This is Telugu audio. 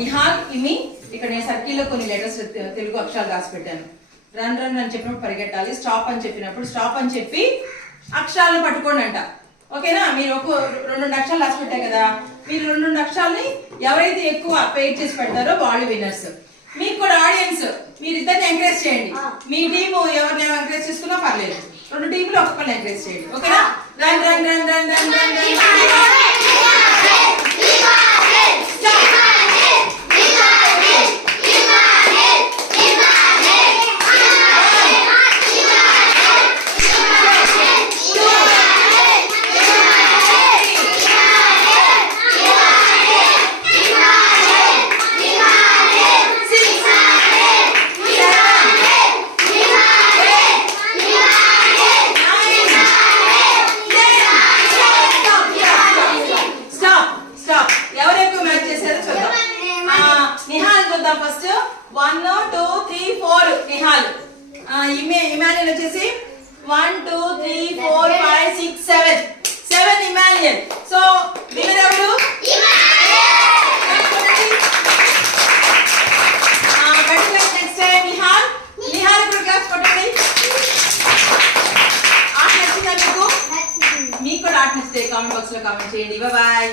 నిహాల్ ఇమి. ఇక్కడ నేను సర్కిల్లో కొన్ని లెటర్స్ తెలుగు అక్షరాలు రాసి పెట్టాను. రన్ రన్ అని చెప్పినప్పుడు పరిగెట్టాలి, స్టాప్ అని చెప్పినప్పుడు స్టాప్ అని చెప్పి అక్షరాలను పట్టుకోండి అంట. ఓకేనా? మీరు ఒక 2 అక్షరాలు రాసి పెట్టారు కదా, మీరు 2 అక్షరాలని ఎవరైతే ఎక్కువ పేడ్ చేసి పెడతారో వాళ్ళు విన్నర్స్. మీకు కూడా ఆడియన్స్ మీరిద్దరిని ఎంకరేజ్ చేయండి. మీ టీము ఎవరిని ఎంకరేజ్ చేసుకున్నా పర్లేదు, 2 టీంలు ఒక్కొక్కరిని ఎంకరేజ్ చేయండి. ఓకేనా? Run run run run run run first 1 2 3 4 Nihal. Emmanuel వచ్చేసి 1 2 3 4 5 6 7 ఇమాన్యుల్. సో విన్నర్ ఎవరు? నెక్స్ట్ టైం నిహాల్ కూడా క్లాస్ కొట్టండి. ఆట నచ్చిందా మీకు? మీకు కూడా ఆట నచ్చితే కామెంట్ బాక్స్ లో కామెంట్ చేయండి. బాయ్.